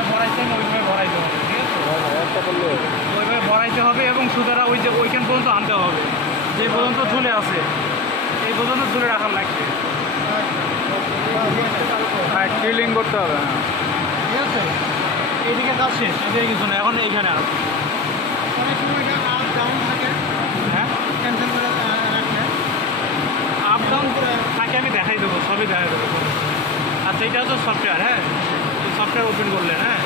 যেভাবে ভরাইছেন ওইভাবে ভরাইতে হবে, ঠিক আছে? একটা করলে ওইভাবে ভরাইতে হবে এবং সুতারা ওই যে ওইখান পর্যন্ত আনতে হবে, যে পর্যন্ত ঝুলে আছে এই পর্যন্ত ঝুলে রাখার লাগবে। হ্যাঁ ক্রিলিং করতে হবে। হ্যাঁ ঠিক আছে, এইদিকে কাজ শেষ, এদিকে কিছু না, এখন এইখানে আছে। অনেক সময় এটা আপ ডাউন থাকে, হ্যাঁ, ক্যান্সেল করে রাখলে আপ ডাউন থাকে, আমি দেখাই দেবো, সবই দেখাই দেবো। আচ্ছা, এটা হচ্ছে সফটওয়্যার। হ্যাঁ, সফটওয়্যার ওপেন করলেন। হ্যাঁ,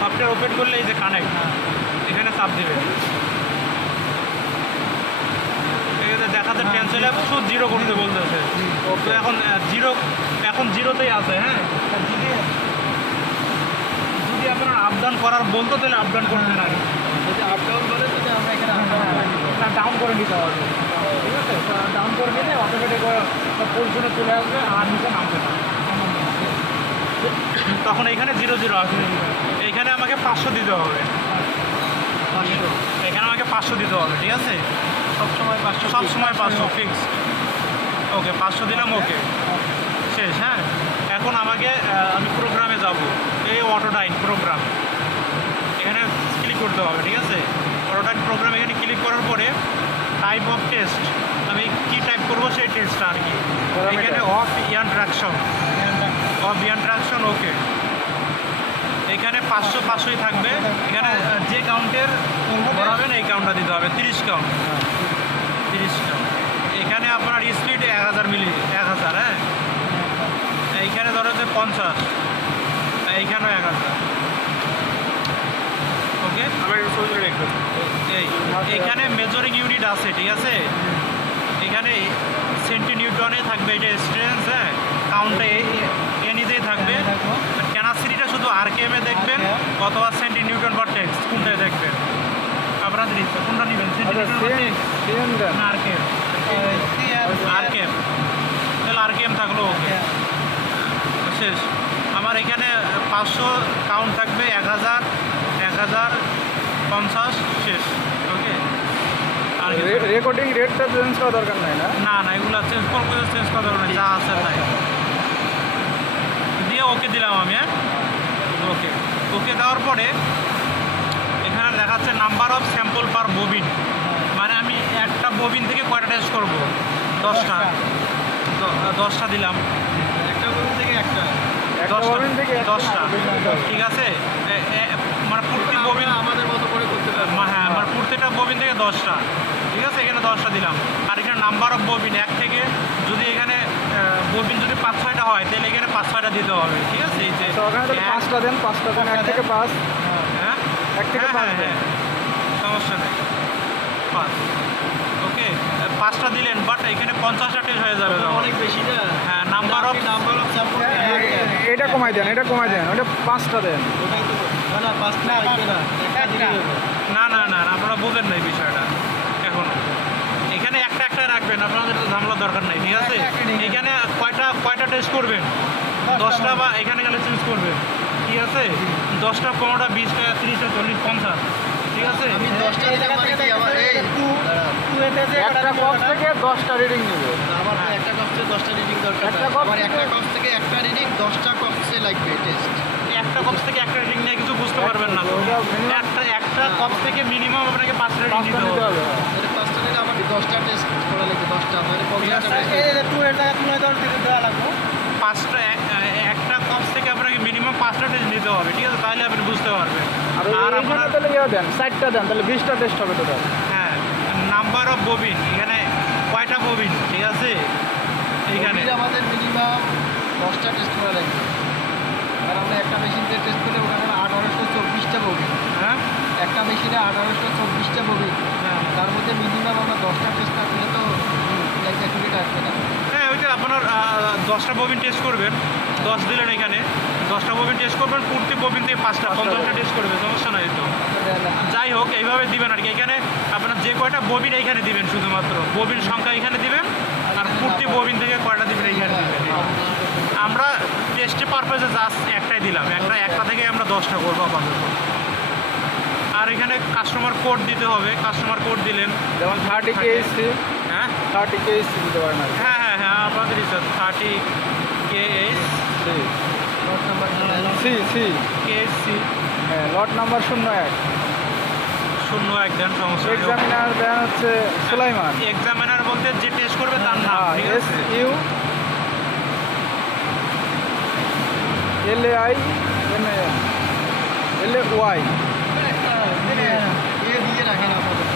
সফটওয়্যার ওপেন করলে এই যে কানেক্ট, এখানে চাপ দেবে। দেখাতে টেনশন শুধু জিরো করতে বলতেছে। তো এখন জিরোতেই আছে। হ্যাঁ, যদি আপনার আপ ডাউন করার বলতো তাহলে আপ ডাউন করতেন না, যদি আপ ডাউন বলে তাহলে আমরা এখানে ডাউন করে নিতে হবে। ঠিক আছে, ডাউন করে নিলে অটোমেটিক পজিশনে চলে আসবে আর নিচে নামবে না। তখন এইখানে 0 আসবে। এইখানে আমাকে 500 দিতে হবে। এখানে আমাকে 500 দিতে হবে। ঠিক আছে, সবসময় 500 সবসময় 500 ফিক্স। ওকে, 500 দিলাম। ওকে, শেষ। হ্যাঁ, এখন আমাকে আমি প্রোগ্রামে যাব, এই অটোটাইন প্রোগ্রাম এখানে ক্লিক করতে হবে। ঠিক আছে, অটোটাইন প্রোগ্রাম এখানে ক্লিক করার পরে টাইপ অফ টেস্ট, আমি কি টাইপ করবো সেই টেস্টটা আর কি। এখানে অফ ইয়ান্ট্রাকশন, ওকে। এখানে 500ই থাকবে। এখানে যে কাউন্টের ভরাবেন এই কাউন্টটা দিতে হবে, 30 কাউন্ট। 30 কাউন্ট। এখানে আপনার স্পিড 1000 মিলি, 1000। হ্যাঁ, এইখানে ধরো যে 50, এইখানেও 1000। ওকে, এইখানে মেজরিং ইউনিট আছে। ঠিক আছে, এখানে সেন্টিনিউটনে থাকবে, এটা স্ট্রেন্থ। হ্যাঁ, কাউন্টটা এনিতেই থাকবে। ক্যানাসিটিটা শুধু আরকেএম এ দেখবেন অথবা সেন্টিনিউটন বা টেক্সট, কোনটায় দেখবেন আপনাদের ইচ্ছা, কোনটা নেবেন, সেন্টিনিউটন বা টেক্সট না আরকেএম? আরকেএম, তাহলে আরকেএম থাকলো। ওকে, শেষ। আমার এখানে 500 কাউন্ট থাকবে, 1000, 1050, শেষ। ওকে, আর রেকর্ডিং রেটটা চেঞ্জ করা দরকার নাই না? না, এগুলো চেঞ্জ করা দরকার নেই, যা আছে তাই দিয়ে ওকে দিলাম আমি। হ্যাঁ, ওকে দেওয়ার পরে এখানে দেখাচ্ছে number of sample per bobbin, মানে আমি একটা ববিন থেকে কয়টা টেস্ট করব? 10টা। 10টা দিলাম। একটা ববিন থেকে একটা 10টা। ঠিক আছে, মানে প্রতি ববিন আমাদের মতো করে করতে পারবো। হ্যাঁ, আমার প্রত্যেকটা ববিন থেকে 10টা। ঠিক আছে, এখানে 10টা দিলাম। আর এখানে নাম্বার অফ ববিন 1 থেকে, যদি এখানে ববিন যদি 5-6টা হয় তাহলে এখানে 5-6টা দিতে হবে। ঠিক আছে, এই যে ওখানে তাহলে 5টা দেন, 1 থেকে 5। হ্যাঁ, 1 থেকে 5 দেন। সমস্যা নেই, 5। ওকে, 5টা দিলেন, বাট এখানে 50টা টেস্ট হয়ে যাবে। অনেক বেশি না। হ্যাঁ, নাম্বার অফ স্যাম্পল এটা কমাই দেন, ওটা 5টা দেন। ওটাই তো না, 5টা লাগবে না, একটা দিলেই হবে। না, আপনারা বোঝেন না এই বিষয়টা এখনো। এখানে একটা রাখবেন, আপনাদের তো ঝামেলার দরকার নাই। ঠিক আছে, এখানে কয়টা টেস্ট করবেন? 10টা, বা এখানে গেলে চেঞ্জ করবেন। ঠিক আছে, 10টা, 15টা, 20টা, 30টা, 40, 50। ঠিক আছে, আমি 10টা দিলে মানে কি আমার এই একটা বক্স থেকে 10টা রিডিং নেবে। আমার তো একটা কক্সে 10টা রিডিং দরকার। একটা কক্স আমার একটা থেকে- কক্স থেকে একটা রিডিং 10টা কক্সে লাগবে টেস্ট। একটা কপস থেকে একটা রিডিং নিয়ে কিছু বুঝতে পারবেন না তো। ওটা minimum- একটা কপস থেকে মিনিমাম আপনাকে 5টা রিডিং 5টা নিতে নিতে হবে। হবে। তাহলে 5টা নিলে আমাকে 10টা টেস্ট করা লাগবে, 10টা মানে 50টা টেস্ট। একটা কপস থেকে আপনাকে মিনিমাম 5টা টেস্ট নিতে হবে। ঠিক আছে, তাহলে আপনি বুঝতে পারবেন। আর আর এইখানে আপনার তাহলে দেন, 4টা দেন, তাহলে 20টা টেস্ট হবে টোটাল। হ্যাঁ, নাম্বার অফ ববিন, এখানে কয়টা ববিন? ঠিক আছে, এইখানে ববিনে আমাদের মিনিমাম 10টা টেস্ট করা লাগবে। আর আমরা একটা মেশিন দিয়ে টেস্ট করলে ওখানে 1824টা ববিন। হ্যাঁ, একটা মেশিনে 1824টা ববিন। হ্যাঁ, তার মধ্যে মিনিমাম আমরা 10টা টেস্ট না করলে তো অ্যাকুরেট আসবে না। হ্যাঁ, ওইটা আপনার 10টা ববিন টেস্ট করবেন, 10 দিলেন এখানে, 10টা ববিন টেস্ট করবেন, প্রতি ববিন থেকে 5টা, 50টা টেস্ট করবে, সমস্যা নাই তো। যাই হোক, এইভাবে দিবেন আর কি। এখানে আপনার যে কয়টা ববিন এইখানে দিবেন, শুধুমাত্র ববিন সংখ্যা এখানে দিবেন, আর প্রতি ববিন থেকে কয়টা দিবেন এইখানে দিবেন। আমরা টেস্টে পারপাসে জাস্ট একটাই দিলাম, একটা থেকে আমরা 10টা করবো আপাতত। আর এখানে কাস্টমার কোড দিতে হবে, কাস্টমার কোড দিলেন। যেমন 30 কেএসসি, হ্যাঁ, 30 কেএসসি দিতে পারেন আর কি। হ্যাঁ, আপনাদের ইচ্ছা 30 KH lot number C C KHC হ্যাঁ লট নাম্বার 01 01 দেন সমস্যা নেই। এক্সামিনার দেন হচ্ছে সুলাইমান এক্সামিনার বলতে যে টেস্ট করবে তার নাম, ঠিক এস আছে? ইউ LAI MAN LAY একটা দিয়ে রাখেন আপাতত।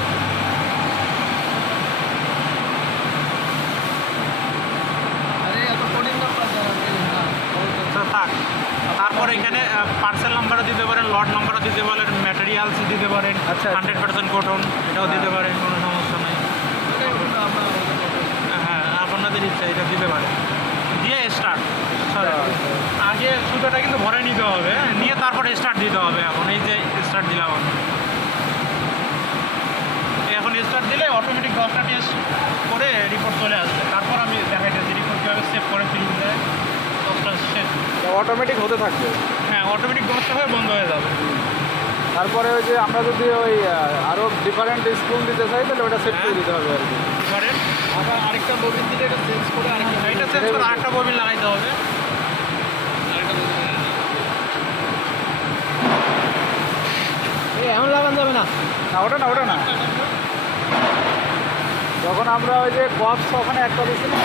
আরে এত কোডিং নাম্বার তো থাক। তারপর এখানে পার্সেল নাম্বারও দিতে পারেন, লট নাম্বারও দিতে পারেন, ম্যাটেরিয়ালস দিতে পারেন, আচ্ছা, আচ্ছা। 100% কটন এটাও দিতে পারেন, কোনো সমস্যা নেই। হ্যাঁ আপনাদের ইচ্ছা এটা দিতে পারেন, দিয়ে স্টার্ট। আগে সুতোটা কিন্তু ভরে নিতে হবে, নিয়ে তারপরে স্টার্ট দিতে হবে। এখন এই যে স্টার্ট দিলাম আমি, এখন স্টার্ট দিলে অটোমেটিক 10টা টেস্ট করে রিপোর্ট চলে আসবে। তারপর আমি দেখাইতেছি রিপোর্ট কীভাবে সেভ করে ফিল্ম দেয় 10টা শেষ। অটোমেটিক হতে থাকবে। হ্যাঁ অটোমেটিক 10টা হয়ে বন্ধ হয়ে যাবে। তারপরে ওই যে আমরা যদি ওই আরো ডিফারেন্ট স্কুল দিতে চাই তাহলে ওটা সেট করে দিতে হবে আর কি। এবারে আবার আরেকটা ববিন দিলে এটা চেঞ্জ করে আরেকটা এটা চেঞ্জ করে আরেকটা ববিন লাগাইতে হবে। এখন লাগানো যাবে না। না ওটা না যখন আমরা ওই যে কপস ওখানে একটা দিচ্ছি না